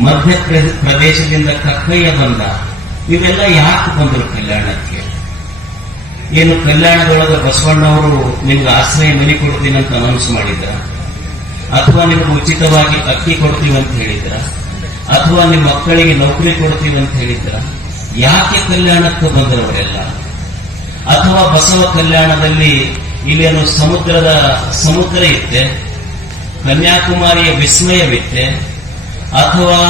ಮಧ್ಯ ಪ್ರ- ಪ್ರದೇಶದಿಂದ ಕಕ್ಕಯ್ಯ ಬಂದ, ಇವೆಲ್ಲ ಯಾಕೆ ಬಂದರು ಕಲ್ಯಾಣಕ್ಕೆ? ಏನು ಕಲ್ಯಾಣದೊಳಗೆ ಬಸವಣ್ಣವರು ನಿಮ್ಗೆ ಆಶ್ರಯ ಮನೆ ಕೊಡ್ತೀನಿ ಅಂತ ಅನೌನ್ಸ್ ಮಾಡಿದ್ರ? ಅಥವಾ ನಿಮ್ಗೆ ಉಚಿತವಾಗಿ ಅಕ್ಕಿ ಕೊಡ್ತೀವಿ ಅಂತ ಹೇಳಿದ್ರ? ಅಥವಾ ನಿಮ್ಮ ಮಕ್ಕಳಿಗೆ ನೌಕರಿ ಕೊಡ್ತೀವಿ ಅಂತ ಹೇಳಿದ್ರ? ಯಾಕೆ ಕಲ್ಯಾಣಕ್ಕೆ ಬಂದರವರೆಲ್ಲ ಅಥವಾ ಬಸವ ಕಲ್ಯಾಣದಲ್ಲಿ ಇಲ್ಲೇನು ಸಮುದ್ರದ ಸಮುದ್ರ ಇತ್ತೆ? ಕನ್ಯಾಕುಮಾರಿಯ ವಿಸ್ಮಯವಿತ್ತೆ? ಅಥವಾ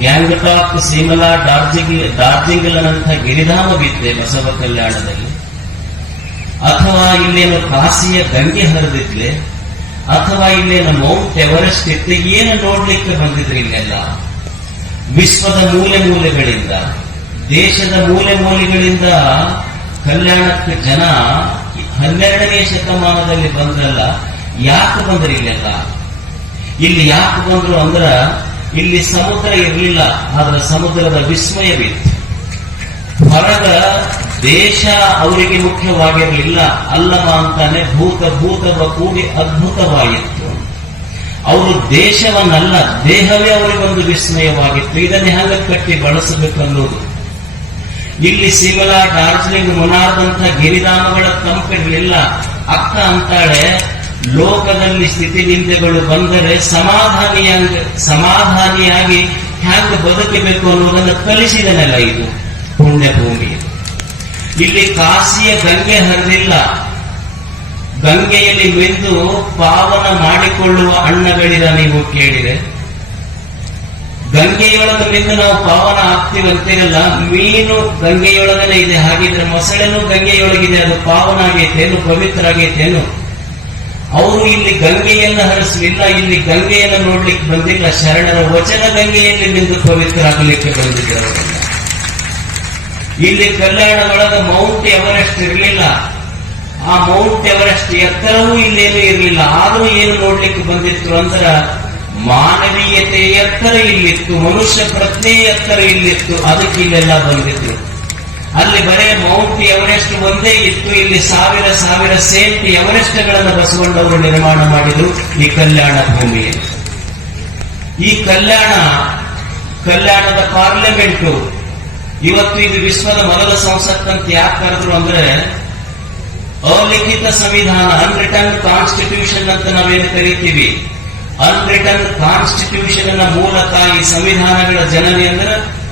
ಗ್ಯಾಂಗ್ಟಾಕ್ ಸಿಮಲಾ, ಡಾರ್ಜಿಂಗ್ ಡಾರ್ಜಿಂಗ್ಲನಂತಹ ಗಿರಿಧಾಮ ಬಿದ್ದೆ ಬಸವ ಕಲ್ಯಾಣದಲ್ಲಿ? ಅಥವಾ ಇಲ್ಲೇನು ಕಾಶಿಯ ಗಂಗೆ ಹರಿದಿದ್ಲೆ ಅಥವಾ ಇಲ್ಲೇನು ಮೌಂಟ್ ಎವರೆಸ್ಟ್ ಇತ್ತು ಏನು ನೋಡ್ಲಿಕ್ಕೆ ಬಂದಿದ್ರಿ ಇಲ್ಲೆಲ್ಲ? ವಿಶ್ವದ ಮೂಲೆ ಮೂಲೆಗಳಿಂದ, ದೇಶದ ಮೂಲೆ ಮೂಲೆಗಳಿಂದ ಕಲ್ಯಾಣಕ್ಕೆ ಜನ ಹನ್ನೆರಡನೇ ಶತಮಾನದಲ್ಲಿ ಬಂದ್ರಲ್ಲ, ಯಾಕೆ ಬಂದ್ರೆ ಇಲ್ಲೆಲ್ಲ ಇಲ್ಲಿ ಯಾಕೆ ಬಂದ್ರು ಅಂದ್ರ ಇಲ್ಲಿ ಸಮುದ್ರ ಇರಲಿಲ್ಲ, ಆದ್ರೆ ಸಮುದ್ರದ ವಿಸ್ಮಯವಿತ್ತು. ಹೊರಗ ದೇಶ ಅವರಿಗೆ ಮುಖ್ಯವಾಗಿರಲಿಲ್ಲ, ಅಲ್ಲವ ಅಂತಾನೆ ಭೂತ ಭೂತವ ಕೂಡಿ ಅದ್ಭುತವಾಗಿತ್ತು. ಅವರು ದೇಶವನ್ನಲ್ಲ, ದೇಹವೇ ಅವರಿಗೊಂದು ವಿಸ್ಮಯವಾಗಿತ್ತು. ಇದನ್ನೇ ಹಂಗ ಕಟ್ಟಿ ಬಳಸಬೇಕನ್ನೋದು ಇಲ್ಲಿ ಸಿಮಲಾ, ಡಾರ್ಜಿಲಿಂಗ್ ಮುನಾದಂತಹ ಗಿರಿಧಾಮಗಳ ತಂಪಿರಲಿಲ್ಲ ಅಕ್ಕ ಅಂತಾಳೆ ಲೋಕದಲ್ಲಿ ಸ್ಥಿತಿಗಿಂತೆಗಳು ಬಂದರೆ ಸಮಾಧಾನಿಯಾಗಿ ಸಮಾಧಾನಿಯಾಗಿ ಹ್ಯಾಂಗ ಬದುಕಬೇಕು ಅನ್ನೋದನ್ನು ಕಲಿಸಿದನಲ್ಲ ಇದು ಪುಣ್ಯಭೂಮಿ ಇಲ್ಲಿ ಕಾಶಿಯ ಗಂಗೆ ಹರಿದಿಲ್ಲ. ಗಂಗೆಯಲ್ಲಿ ಮಿಂದು ಪಾವನ ಮಾಡಿಕೊಳ್ಳುವ ಅಣ್ಣಗಳಿರ ನೀವು ಕೇಳಿದೆ. ಗಂಗೆಯೊಳಗೆ ಮಿಂದು ನಾವು ಪಾವನ ಆಗ್ತೀವಂತೇನಲ್ಲ ಮೀನು ಗಂಗೆಯೊಳಗನೆ ಇದೆ. ಹಾಗಿದ್ರೆ ಮೊಸಳೆನೂ ಗಂಗೆಯೊಳಗಿದೆ. ಅದು ಪಾವನ ಆಗೈತೇನು ಪವಿತ್ರ ಆಗೈತೇನು ಅವರು ಇಲ್ಲಿ ಗಂಗೆಯನ್ನು ಹರಿಸಲಿಲ್ಲ ಇಲ್ಲಿ ಗಂಗೆಯನ್ನು ನೋಡ್ಲಿಕ್ಕೆ ಬಂದಿಲ್ಲ. ಶರಣರ ವಚನ ಗಂಗೆಯಲ್ಲಿ ನಿಂತು ಪವಿತ್ರ ಆಗಲಿಕ್ಕೆ ಬಂದಿದ್ದರು. ಇಲ್ಲಿ ಒಳಗ ಮೌಂಟ್ ಎವರೆಸ್ಟ್ ಇರಲಿಲ್ಲ. ಆ ಮೌಂಟ್ ಎವರೆಸ್ಟ್ ಎತ್ತರವೂ ಇಲ್ಲೇನು ಇರಲಿಲ್ಲ. ಆದರೂ ಏನು ನೋಡ್ಲಿಕ್ಕೆ ಬಂದಿತ್ತು ಅಂದ್ರ ಮಾನವೀಯತೆ ಎತ್ತರ ಇಲ್ಲಿತ್ತು, ಮನುಷ್ಯ ಪ್ರಜ್ಞೆ ಎತ್ತರ ಇಲ್ಲಿತ್ತು. ಅದಕ್ಕೆ ಇಲ್ಲೆಲ್ಲ ಬಂದಿತ್ತು. ಅಲ್ಲಿ ಬರೇ ಮೌಂಟ್ ಎವರೆಸ್ಟ್ ಒಂದೇ ಇತ್ತು. ಇಲ್ಲಿ ಸಾವಿರ ಸಾವಿರ ಸೇಂಟ್ ಎವರೆಸ್ಟ್ಗಳನ್ನು ಬಸಗೊಂಡವರು ನಿರ್ಮಾಣ ಮಾಡಿದ್ರು ಈ ಕಲ್ಯಾಣ ಭೂಮಿಯಲ್ಲಿ. ಈ ಕಲ್ಯಾಣ, ಕಲ್ಯಾಣದ ಪಾರ್ಲಿಮೆಂಟು ಇವತ್ತು ಇದು ವಿಶ್ವದ ಮೊದಲ ಸಂಸತ್ ಅಂತ ಯಾಕೆ ಕರೆದ್ರು ಅಂದ್ರೆ, ಅಲಿಖಿತ ಸಂವಿಧಾನ ಅನ್ರಿಟರ್ನ್ ಕಾನ್ಸ್ಟಿಟ್ಯೂಷನ್ ಅಂತ ನಾವೇನು ಕರಿತೀವಿ? ಅನ್ರಿಟರ್ನ್ ಕಾನ್ಸ್ಟಿಟ್ಯೂಷನ್ ಮೂಲಕ ಈ ಸಂವಿಧಾನಗಳ ಜನನಿ ಅಂದ್ರೆ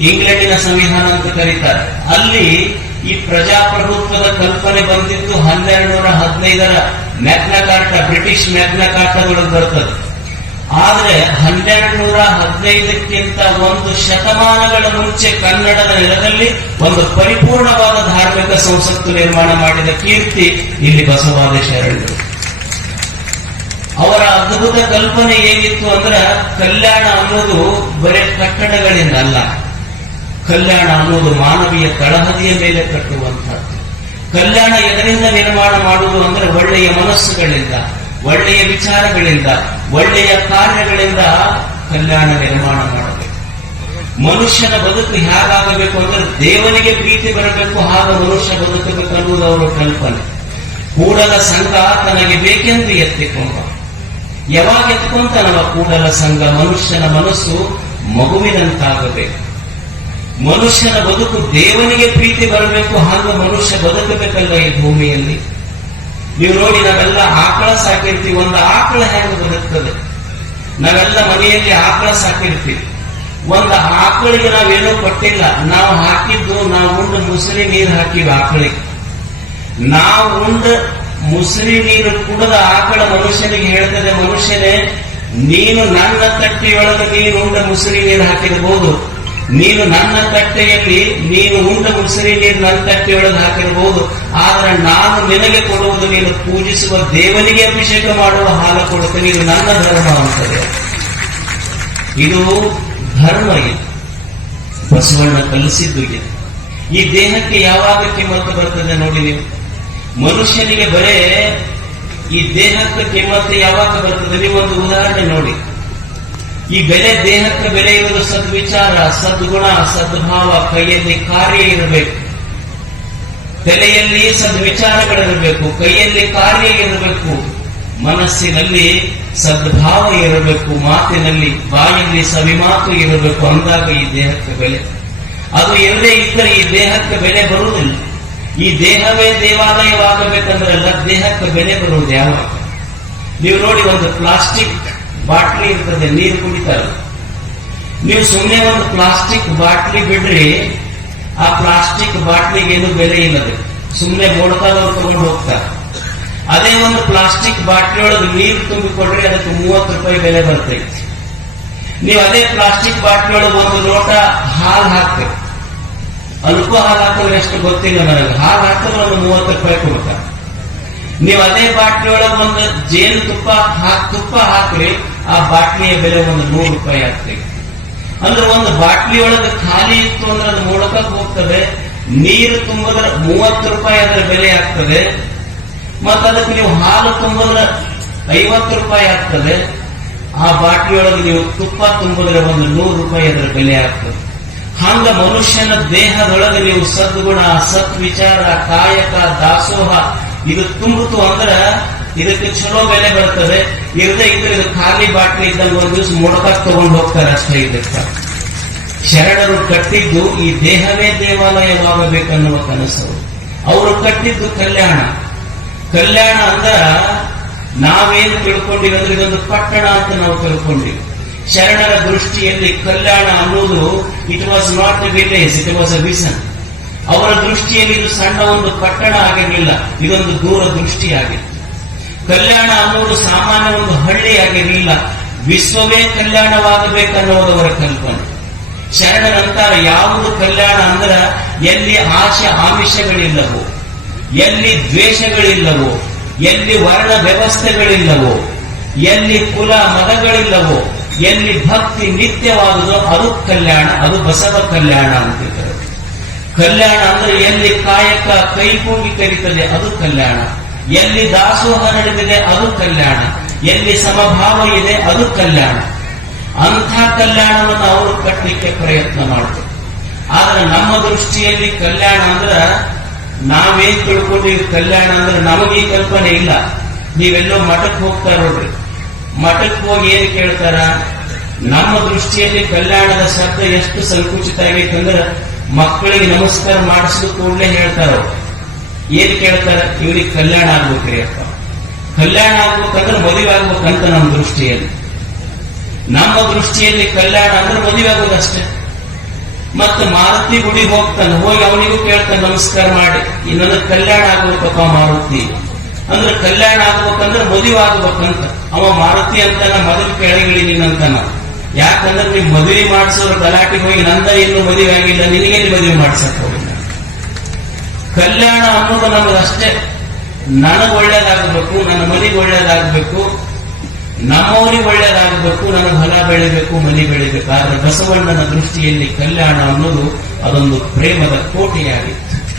ಇಂಗ್ಲೆಂಡಿನ ಸಂವಿಧಾನ ಅಂತ ಕರೀತಾರೆ. ಅಲ್ಲಿ ಈ ಪ್ರಜಾಪ್ರಭುತ್ವದ ಕಲ್ಪನೆ ಬಂದಿದ್ದು ಹನ್ನೆರಡು ನೂರ ಹದಿನೈದರ ಮ್ಯಾಗ್ನಾ ಕಾರ್ಟ ಬ್ರಿಟಿಷ್ ಮ್ಯಾಗ್ನಾ ಕಾರ್ಟದೊಳಗೆ ಬರ್ತದೆ. ಆದ್ರೆ ಹನ್ನೆರಡು ನೂರ ಹದಿನೈದಕ್ಕಿಂತ ಒಂದು ಶತಮಾನಗಳ ಮುಂಚೆ ಕನ್ನಡದ ನೆಲದಲ್ಲಿ ಒಂದು ಪರಿಪೂರ್ಣವಾದ ಧಾರ್ಮಿಕ ಸಂಸತ್ತು ನಿರ್ಮಾಣ ಮಾಡಿದ ಕೀರ್ತಿ ಇಲ್ಲಿ ಬಸವಾದ ಶರಣರು ಅವರ ಅದ್ಭುತ ಕಲ್ಪನೆ ಏನಿತ್ತು ಅಂದ್ರೆ ಕಲ್ಯಾಣ ಅನ್ನೋದು ಬರೀ ಕಟ್ಟಡಗಳಿಂದ ಅಲ್ಲ. ಕಲ್ಯಾಣ ಅನ್ನೋದು ಮಾನವೀಯ ತಳಹದಿಯ ಮೇಲೆ ಕಟ್ಟುವಂತಹದ್ದು ಕಲ್ಯಾಣ ಎದರಿಂದ ನಿರ್ಮಾಣ ಮಾಡುವುದು ಅಂದ್ರೆ ಒಳ್ಳೆಯ ಮನಸ್ಸುಗಳಿಂದ, ಒಳ್ಳೆಯ ವಿಚಾರಗಳಿಂದ, ಒಳ್ಳೆಯ ಕಾರ್ಯಗಳಿಂದ ಕಲ್ಯಾಣ ನಿರ್ಮಾಣ ಮಾಡಬೇಕು. ಮನುಷ್ಯನ ಬದುಕು ಹೇಗಾಗಬೇಕು ಅಂದ್ರೆ ದೇವನಿಗೆ ಪ್ರೀತಿ ಬರಬೇಕು, ಹಾಗ ಮನುಷ್ಯ ಬದುಕಬೇಕು ಅನ್ನುವುದು ಅವರ ಕಲ್ಪನೆ. ಕೂಡಲ ಸಂಘ ತನಗೆ ಬೇಕೆಂದು ಎತ್ತಿಕೊಂಡ. ಯಾವಾಗ ಎತ್ಕೊಂತಾನವ ಕೂಡಲ ಸಂಘ ಮನುಷ್ಯನ ಮನಸ್ಸು ಮಗುವಿನಂತಾಗಬೇಕು. ಮನುಷ್ಯನ ಬದುಕು ದೇವನಿಗೆ ಪ್ರೀತಿ ಬರಬೇಕು, ಹಾಗೆ ಮನುಷ್ಯ ಬದುಕಬೇಕಲ್ಲ ಈ ಭೂಮಿಯಲ್ಲಿ? ನೀವು ನೋಡಿ, ನಾವೆಲ್ಲ ಆಕಳ ಸಾಕಿರ್ತೀವಿ. ಒಂದು ಆಕಳ ಹೇಗೆ ಬದುಕ್ತದೆ? ನಾವೆಲ್ಲ ಮನೆಯಲ್ಲಿ ಆಕಳ ಸಾಕಿರ್ತೀವಿ. ಒಂದು ಆಕಳಿಗೆ ನಾವೇನೋ ಕೊಟ್ಟಿಲ್ಲ. ನಾವು ಹಾಕಿದ್ದು, ನಾವು ಉಂಡು ಮುಸುರಿ ನೀರು ಹಾಕಿವಿ ಆಕಳಿಗೆ. ನಾವು ಉಂಡ ಮುಸುರಿ ನೀರು ಕುಡದ ಆಕಳ ಮನುಷ್ಯನಿಗೆ ಹೇಳ್ತದೆ, ಮನುಷ್ಯನೇ, ನೀನು ನನ್ನ ತಟ್ಟಿಯೊಳಗೆ ನೀನು ಉಂಡ ಮುಸುರಿ ನೀರು ಹಾಕಿರಬಹುದು ನೀನು ನನ್ನ ತಟ್ಟೆಯಲ್ಲಿ, ನೀನು ಉಂಡ ಉಸಿರಿ ನೀರು ನನ್ನ ತಟ್ಟೆಯೊಳಗೆ ಹಾಕಿರಬಹುದು. ಆದ್ರೆ ನಾನು ನಿನಗೆ ಕೊಡುವುದು ನೀನು ಪೂಜಿಸುವ ದೇವನಿಗೆ ಅಭಿಷೇಕ ಮಾಡುವ ಹಾಲ ಕೊಡುತ್ತೆ. ಇದು ನನ್ನ ಧರ್ಮ ಅಂತದೆ. ಇದು ಧರ್ಮ ಇದು. ಬಸವಣ್ಣ ಕಲಿಸಿದ್ದು ಇದು. ಈ ದೇಹಕ್ಕೆ ಯಾವಾಗ ಕಿಮ್ಮತ್ತು ಬರ್ತದೆ ನೋಡಿ ನೀವು. ಮನುಷ್ಯನಿಗೆ ಬರೇ ಈ ದೇಹಕ್ಕೆ ಕಿಮ್ಮತ್ತು ಯಾವಾಗ ಬರ್ತದೆ? ನೀವು ಒಂದು ಉದಾಹರಣೆ ನೋಡಿ. ಈ ಬೆಲೆ ದೇಹಕ್ಕೆ ಬೆಲೆ ಇರೋದು ಸದ್ವಿಚಾರ, ಸದ್ಗುಣ, ಸದ್ಭಾವ, ಕೈಯಲ್ಲಿ ಕಾರ್ಯ ಇರಬೇಕು. ತಲೆಯಲ್ಲಿ ಸದ್ವಿಚಾರಗಳಿರಬೇಕು, ಕೈಯಲ್ಲಿ ಕಾರ್ಯ ಇರಬೇಕು. ಮನಸ್ಸಿನಲ್ಲಿ ಸದ್ಭಾವ ಇರಬೇಕು, ಮಾತಿನಲ್ಲಿ, ಬಾಯಲ್ಲಿ ಸವಿಮಾತು ಇರಬೇಕು ಅಂದಾಗ ಈ ದೇಹಕ್ಕೆ ಬೆಲೆ. ಅದು ಎಲ್ಲೇ ಇದ್ದರೆ ಈ ದೇಹಕ್ಕೆ ಬೆಲೆ ಬರುವುದಿಲ್ಲ. ಈ ದೇಹವೇ ದೇವಾಲಯವಾಗಬೇಕಂದ್ರೆಲ್ಲ ದೇಹಕ್ಕೆ ಬೆಲೆ ಬರುವುದು ಯಾವ ನೀವು ನೋಡಿ ಒಂದು ಪ್ಲಾಸ್ಟಿಕ್ ಬಾಟ್ಲಿ ಇರ್ತದೆ, ನೀರು ಕುಡಿತಾರೆ. ನೀವು ಸುಮ್ಮನೆ ಒಂದು ಪ್ಲಾಸ್ಟಿಕ್ ಬಾಟ್ಲಿ ಬಿಡ್ರಿ, ಆ ಪ್ಲಾಸ್ಟಿಕ್ ಬಾಟ್ಲಿಗೆ ಏನು ಬೆಲೆ ಇಲ್ಲದೆ. ಸುಮ್ಮನೆ ಮೋಡ್ಕಾದವ್ರು ತಗೊಂಡು ಹೋಗ್ತಾರೆ. ಅದೇ ಒಂದು ಪ್ಲಾಸ್ಟಿಕ್ ಬಾಟ್ಲಿ ಒಳಗೆ ನೀರು ತುಂಬಿಕೊಟ್ರೆ ಅದಕ್ಕೆ ಮೂವತ್ತು ರೂಪಾಯಿ ಬೆಲೆ ಬರ್ತೈತಿ. ನೀವು ಅದೇ ಪ್ಲಾಸ್ಟಿಕ್ ಬಾಟ್ಲಿ ಒಳಗೆ ಒಂದು ಲೋಟ ಹಾಲು ಹಾಕ್ತೇವೆ ಅಲ್ಪ ಹಾಲು ಹಾಕಿದ್ರೆ ಎಷ್ಟು ಗೊತ್ತಿಲ್ಲ ನನಗೆ. ಹಾಲು ಹಾಕಿದ್ರೆ ಒಂದು ಮೂವತ್ತು ರೂಪಾಯಿ ಕೊಡ್ತಾರೆ. ನೀವು ಅದೇ ಬಾಟ್ಲಿ ಒಳಗೆ ಒಂದು ಜೇನು ತುಪ್ಪ ಹಾಕಿ ತುಪ್ಪ ಹಾಕ್ರಿ ಆ ಬಾಟ್ಲಿಯ ಬೆಲೆ ಒಂದು ನೂರು ರೂಪಾಯಿ ಆಗ್ತದೆ. ಅಂದ್ರೆ ಒಂದು ಬಾಟ್ಲಿ ಒಳಗೆ ಖಾಲಿ ಇತ್ತು ಅಂದ್ರೆ ಅದು ಮುಳುಕಕ್ಕೆ ಹೋಗ್ತದೆ. ನೀರು ತುಂಬಿದ್ರೆ ಮೂವತ್ತು ರೂಪಾಯಿ ಅದರ ಬೆಲೆ ಆಗ್ತದೆ. ಮತ್ತೆ ಅದಕ್ಕೆ ನೀವು ಹಾಲು ತುಂಬಿದ್ರೆ ಐವತ್ತು ರೂಪಾಯಿ ಆಗ್ತದೆ. ಆ ಬಾಟ್ಲಿ ಒಳಗೆ ನೀವು ತುಪ್ಪ ತುಂಬಿದ್ರೆ ಒಂದು ನೂರು ರೂಪಾಯಿ ಅದರ ಬೆಲೆ ಆಗ್ತದೆ. ಹಂಗ ಮನುಷ್ಯನ ದೇಹದೊಳಗೆ ನೀವು ಸದ್ಗುಣ ಸತ್ವಿಚಾರ ಕಾಯಕ, ದಾಸೋಹ, ಇದು ತುಂಬಿತು ಅಂದ್ರೆ ಇದಕ್ಕೆ ಚಲೋ ಬೆಲೆ ಬರ್ತದೆ. ಇರದೇ ಇದ್ರೆ ಇದು ಖಾಲಿ ಬಾಟ್ಲಿ ಇದ್ದಲ್ಲಿ ಒಂದು ದಿವಸ ಮೊಡಕಾಕ್ ತಗೊಂಡು ಹೋಗ್ತಾರೆ ಅಷ್ಟೇ ಇದಕ್ಕೆ ಶರಣರು ಕಟ್ಟಿದ್ದು ಈ ದೇಹವೇ ದೇವಾಲಯವಾಗಬೇಕನ್ನುವ ಕನಸು. ಅವರು ಕಟ್ಟಿದ್ದು ಕಲ್ಯಾಣ. ಕಲ್ಯಾಣ ಅಂದ್ರ ನಾವೇನು ತಿಳ್ಕೊಂಡಿವಿ ಅಂದ್ರೆ ಇದೊಂದು ಪಟ್ಟಣ ಅಂತ ನಾವು ತಿಳ್ಕೊಂಡಿವಿ. ಶರಣರ ದೃಷ್ಟಿಯಲ್ಲಿ ಕಲ್ಯಾಣ ಅನ್ನೋದು it was not village it was a vision ಅವರ ದೃಷ್ಟಿಯಲ್ಲಿ ಇದು ಸಣ್ಣ ಒಂದು ಪಟ್ಟಣ ಆಗಿರಲಿಲ್ಲ, ಇದೊಂದು ದೂರ ದೃಷ್ಟಿಯಾಗಿತ್ತು ಕಲ್ಯಾಣ ಅನ್ನೋದು ಸಾಮಾನ್ಯ ಒಂದು ಹಳ್ಳಿಯಾಗಿರಲಿಲ್ಲ ವಿಶ್ವವೇ ಕಲ್ಯಾಣವಾಗಬೇಕನ್ನುವುದು ಅವರ ಕಲ್ಪನೆ. ಶರಣರಂತಾರೆ ಯಾವುದು ಕಲ್ಯಾಣ ಅಂದ್ರ ಎಲ್ಲಿ ಆಶೆ ಆಮಿಷಗಳಿಲ್ಲವೋ, ಎಲ್ಲಿ ದ್ವೇಷಗಳಿಲ್ಲವೋ, ಎಲ್ಲಿ ವರ್ಣ ವ್ಯವಸ್ಥೆಗಳಿಲ್ಲವೋ, ಎಲ್ಲಿ ಕುಲ ಮತಗಳಿಲ್ಲವೋ, ಎಲ್ಲಿ ಭಕ್ತಿ ನಿತ್ಯವಾದುದೋ ಅದು ಕಲ್ಯಾಣ, ಅದು ಬಸವ ಕಲ್ಯಾಣ ಅಂತಿದ್ದಾರೆ ಕಲ್ಯಾಣ ಅಂದ್ರೆ ಎಲ್ಲಿ ಕಾಯಕ ಕೈಕೂಗಿ ಕರೀತದೆ ಅದು ಕಲ್ಯಾಣ. ಎಲ್ಲಿ ದಾಸೋಹ ನಡೆದಿದೆ ಅದು ಕಲ್ಯಾಣ, ಎಲ್ಲಿ ಸಮಭಾವ ಇದೆ ಅದು ಕಲ್ಯಾಣ. ಅಂಥ ಕಲ್ಯಾಣವನ್ನು ಅವರು ಕಟ್ಟಲಿಕ್ಕೆ ಪ್ರಯತ್ನ ಮಾಡ್ತಾರೆ. ಆದ್ರೆ ನಮ್ಮ ದೃಷ್ಟಿಯಲ್ಲಿ ಕಲ್ಯಾಣ ಅಂದ್ರ ನಾವೇನ್ ತಿಳ್ಕೊಂಡಿವಿ ಕಲ್ಯಾಣ ಅಂದ್ರೆ ನಮಗೆ ಈ ಕಲ್ಪನೆ ಇಲ್ಲ. ನೀವೆಲ್ಲೋ ಮಠಕ್ಕೆ ಹೋಗ್ತಾ ನೋಡ್ರಿ ಮಠಕ್ಕೆ ಹೋಗಿ ಏನ್ ಕೇಳ್ತಾರ? ನಮ್ಮ ದೃಷ್ಟಿಯಲ್ಲಿ ಕಲ್ಯಾಣದ ಶಬ್ದ ಎಷ್ಟು ಸಂಕುಚಿತ ಆಗೈತೆ ಅಂದ್ರೆ ಮಕ್ಕಳಿಗೆ ನಮಸ್ಕಾರ ಮಾಡಿಸಿದ ಕೂಡಲೇ ಹೇಳ್ತಾರ. ಏನ್ ಕೇಳ್ತಾರೆ? ಇವ್ರಿಗೆ ಕಲ್ಯಾಣ ಆಗ್ಬೇಕ್ರಿ ಅಪ್ಪ ಕಲ್ಯಾಣ ಆಗ್ಬೇಕಂದ್ರೆ ಮದುವೆ ಆಗ್ಬೇಕಂತ ನಮ್ಮ ದೃಷ್ಟಿಯಲ್ಲಿ. ನಮ್ಮ ದೃಷ್ಟಿಯಲ್ಲಿ ಕಲ್ಯಾಣ ಅಂದ್ರೆ ಮದುವೆ ಆಗೋದಷ್ಟೇ ಮತ್ತೆ ಮಾರುತಿ ಗುಡಿಗೆ ಹೋಗ್ತಾನೆ, ಹೋಗಿ ಅವನಿಗೂ ಕೇಳ್ತಾನೆ, ನಮಸ್ಕಾರ ಮಾಡಿ. ಇನ್ನೊಂದು ಕಲ್ಯಾಣ ಆಗ್ಬೇಕಪ್ಪ ಮಾರುತಿ. ಅಂದ್ರೆ ಕಲ್ಯಾಣ ಆಗ್ಬೇಕಂದ್ರೆ ಮದುವೆ ಆಗ್ಬೇಕಂತ. ಅವ ಮಾರುತಿ ಅಂತಾನ ಮೊದಲು ಕೆಳಗಿಳಿ ನೀನಂತಾನ ಯಾಕಂದ್ರೆ ನೀವು ಮದುವೆ ಮಾಡಿಸೋರು ಗಲಾಟೆಗೆ ಹೋಗಿ ನಂದ ಇನ್ನು ಮದುವೆ ಆಗಿಲ್ಲ ನಿನಗೇನು ಮದುವೆ ಮಾಡ್ಸಕ್ ಹೋಗಿಲ್ಲ ಕಲ್ಯಾಣ ಅನ್ನೋದು ನಮಗಷ್ಟೇ ನನಗೆ ಒಳ್ಳೇದಾಗಬೇಕು, ನನ್ನ ಮನೆಗೆ ಒಳ್ಳೇದಾಗಬೇಕು, ನಮ್ಮವರಿಗೆ ಒಳ್ಳೇದಾಗಬೇಕು ನನಗೆ ಹೊಲ ಬೆಳಿಬೇಕು, ಮನೆ ಬೆಳಿಬೇಕು. ಆದ್ರೆ ಬಸವಣ್ಣನ ದೃಷ್ಟಿಯಲ್ಲಿ ಕಲ್ಯಾಣ ಅನ್ನೋದು ಅದೊಂದು ಪ್ರೇಮದ ಕೋಟೆಯಾಗಿತ್ತು.